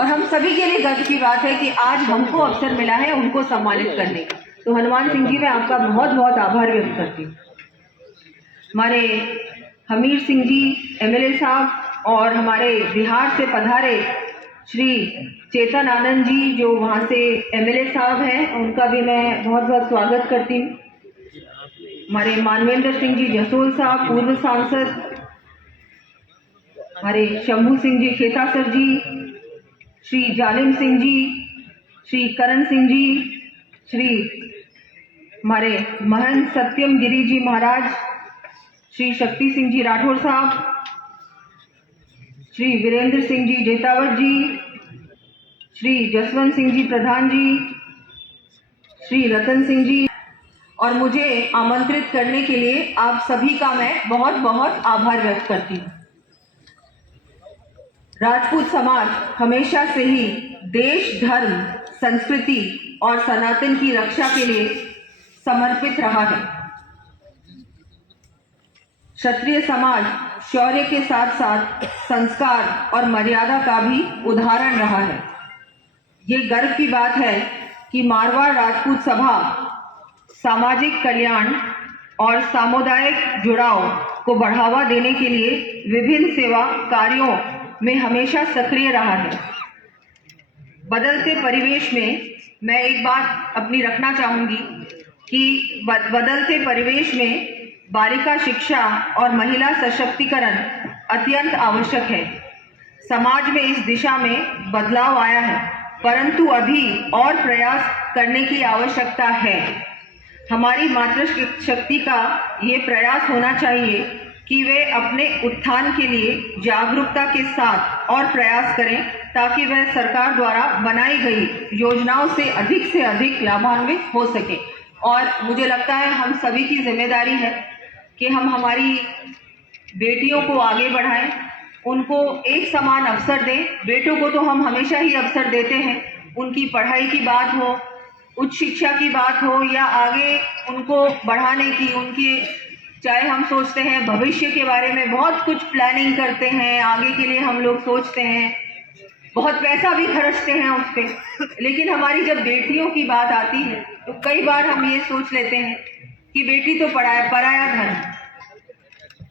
और हम सभी के लिए गर्व की बात है कि आज हमको अवसर मिला है उनको सम्मानित करने का। तो हनुमान सिंह जी, मैं आपका बहुत बहुत आभार व्यक्त करती हूँ। हमारे हमीर सिंह जी एमएलए साहब और हमारे बिहार से पधारे श्री चेतन आनंद जी जो वहाँ से एमएलए साहब हैं, उनका भी मैं बहुत बहुत स्वागत करती हूँ। हमारे मानवेंद्र सिंह जी जसोल साहब पूर्व सांसद, हमारे शंभू सिंह जी खेतासर जी, श्री जालिम सिंह जी, श्री करण सिंह जी, श्री हमारे महंत सत्यम गिरी जी महाराज, श्री शक्ति सिंह जी राठौर साहब, श्री वीरेंद्र सिंह जी जेतावत जी, श्री जसवंत सिंह जी प्रधान जी, श्री रतन सिंह जी, और मुझे आमंत्रित करने के लिए आप सभी का मैं बहुत बहुत आभार व्यक्त करती हूँ। राजपूत समाज हमेशा से ही देश, धर्म, संस्कृति और सनातन की रक्षा के लिए समर्पित रहा है। क्षत्रिय समाज शौर्य के साथ साथ संस्कार और मर्यादा का भी उदाहरण रहा है। ये गर्व की बात है कि मारवाड़ राजपूत सभा सामाजिक कल्याण और सामुदायिक जुड़ाव को बढ़ावा देने के लिए विभिन्न सेवा कार्यों में हमेशा सक्रिय रहा है। बदलते परिवेश में मैं एक बात अपनी रखना चाहूंगी कि बदलते परिवेश में बालिका शिक्षा और महिला सशक्तिकरण अत्यंत आवश्यक है। समाज में इस दिशा में बदलाव आया है, परंतु अभी और प्रयास करने की आवश्यकता है। हमारी मातृशक्ति का ये प्रयास होना चाहिए कि वे अपने उत्थान के लिए जागरूकता के साथ और प्रयास करें ताकि वह सरकार द्वारा बनाई गई योजनाओं से अधिक लाभान्वित हो सके। और मुझे लगता है हम सभी की जिम्मेदारी है कि हम हमारी बेटियों को आगे बढ़ाएं, उनको एक समान अवसर दें। बेटों को तो हम हमेशा ही अवसर देते हैं, उनकी पढ़ाई की बात हो, उच्च शिक्षा की बात हो या आगे उनको बढ़ाने की, उनकी चाहे हम सोचते हैं भविष्य के बारे में बहुत कुछ प्लानिंग करते हैं, आगे के लिए हम लोग सोचते हैं, बहुत पैसा भी खर्चते हैं उस पर, लेकिन हमारी जब बेटियों की बात आती है तो कई बार हम ये सोच लेते हैं कि बेटी तो पराया धन,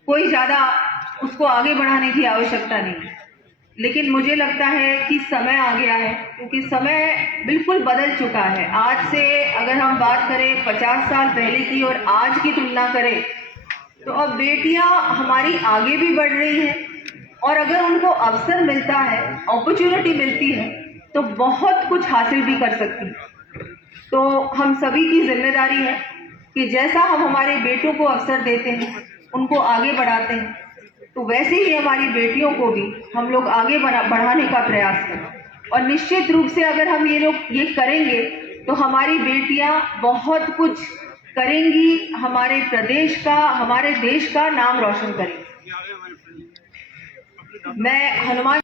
कोई ज़्यादा उसको आगे बढ़ाने की आवश्यकता नहीं है। लेकिन मुझे लगता है कि समय आ गया है, क्योंकि समय बिल्कुल बदल चुका है। आज से अगर हम बात करें 50 साल पहले की और आज की तुलना करें तो अब बेटियां हमारी आगे भी बढ़ रही हैं, और अगर उनको अवसर मिलता है, अपॉर्चुनिटी मिलती है तो बहुत कुछ हासिल भी कर सकती हैं। तो हम सभी की जिम्मेदारी है कि जैसा हम हमारे बेटों को अवसर देते हैं, उनको आगे बढ़ाते हैं, तो वैसे ही हमारी बेटियों को भी हम लोग आगे बढ़ाने का प्रयास करें। और निश्चित रूप से अगर हम ये करेंगे तो हमारी बेटियां बहुत कुछ करेंगी, हमारे प्रदेश का, हमारे देश का नाम रोशन करेंगी। मैं हनुमान